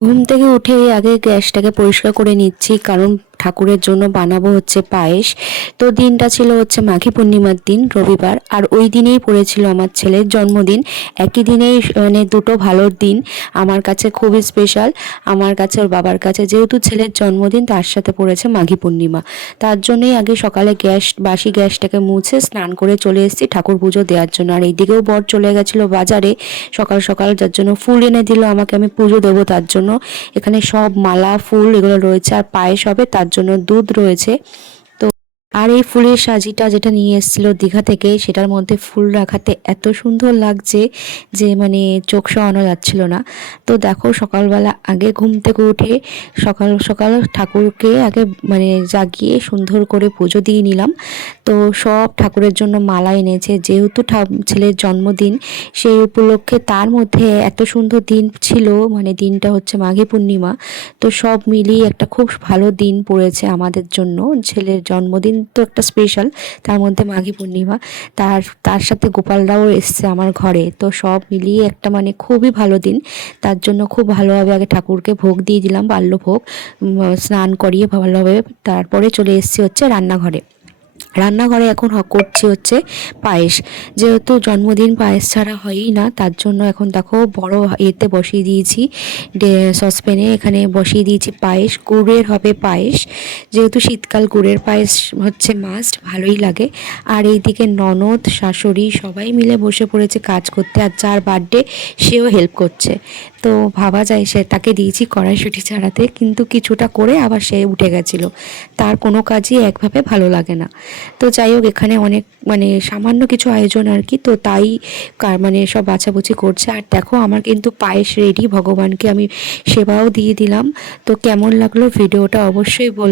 ঘুম থেকে উঠেই আগে গ্যাসটাকে পরিষ্কার করে নিচ্ছি, কারণ ঠাকুরের জন্য বানাবো হচ্ছে পায়েস। তো দিনটা ছিল হচ্ছে মাঘী পূর্ণিমার দিন, রবিবার, আর ওই দিনেই পড়েছিল আমার ছেলের জন্মদিন। একই দিনেই মানে দুটো ভালোর দিন আমার কাছে খুবই স্পেশাল। আমার কাছে, ওর বাবার কাছে, যেহেতু ছেলের জন্মদিন তার সাথে পড়েছে মাঘী পূর্ণিমা। তার জন্যই আগে সকালে বাসি গ্যাসটাকে মুছে স্নান করে চলে এসেছি ঠাকুর পুজো দেওয়ার জন্য। আর এইদিকেও বর চলে গেছিলো বাজারে সকাল সকাল, যার জন্য ফুল এনে দিল আমাকে, আমি পুজো দেবো তার জন্য। এখানে সব মালা ফুল এগুলো রয়েছে, আর পায়েস হবে তার জন্য দুধ রয়েছে। আর এই ফুলের সাজিটা যেটা নিয়ে এসেছিল দীঘা থেকে, সেটার মধ্যে ফুল রাখাতে এত সুন্দর লাগছে যে মানে চোখ সরানো যাচ্ছিল না। তো দেখো, সকালবেলা আগে ঘুম থেকে উঠে সকাল সকাল ঠাকুরকে আগে মানে জাগিয়ে সুন্দর করে পুজো দিয়ে নিলাম। তো সব ঠাকুরের জন্য মালা এনেছে, যেহেতু ছেলের জন্মদিন সেই উপলক্ষে। তার মধ্যে এত সুন্দর দিন ছিল, মানে দিনটা হচ্ছে মাঘী পূর্ণিমা। তো সব মিলিয়ে একটা খুব ভালো দিন পড়েছে আমাদের জন্য। ছেলের জন্মদিন তো একটা স্পেশাল, তার মধ্যে মাঘী পূর্ণিমা, তার তার সাথে গোপালরাও এসছে আমার ঘরে। তো সব মিলিয়ে একটা মানে খুবই ভালো দিন। তার জন্য খুব ভালোভাবে আগে ঠাকুরকে ভোগ দিয়ে দিলাম, বাল্যভোগ, স্নান করিয়ে ভালোভাবে। তারপরে চলে এসেছি হচ্ছে রান্নাঘরে। রান্নাঘরে এখন করছি হচ্ছে পায়েস। যেহেতু জন্মদিন পায়েস ছাড়া হয়ই না, তার জন্য এখন দেখো বড় এতে বসিয়ে দিয়েছি, সসপ্যানে এখানে বসিয়ে দিয়েছি পায়েস। গুড়ের হবে পায়েস, যেহেতু শীতকাল গুড়ের পায়েস হচ্ছে মাস্ট, ভালোই লাগে। আর এইদিকে ননদ শাশুড়ি সবাই মিলে বসে পড়েছে কাজ করতে, আর যার বার্থডে সেও হেল্প করছে। তো ভাবা যায় সে, তাকে দিয়েছি কড়াইশুঁটি ছাড়াতে, কিন্তু কিছুটা করে আবার সে উঠে গেছিলো। তার কোনো কাজই একভাবে ভালো লাগে না। তো যাই হোক, এখানে অনেক মানে সামান্য কিছু আয়োজন আর কি, তো তাই মানে সব বাছাবুছি করছে। আর দেখো, আমার কিন্তু পায়েস রেডি, ভগবানকে আমি সেবাও দিয়ে দিলাম। তো কেমন লাগলো ভিডিওটা অবশ্যই বল।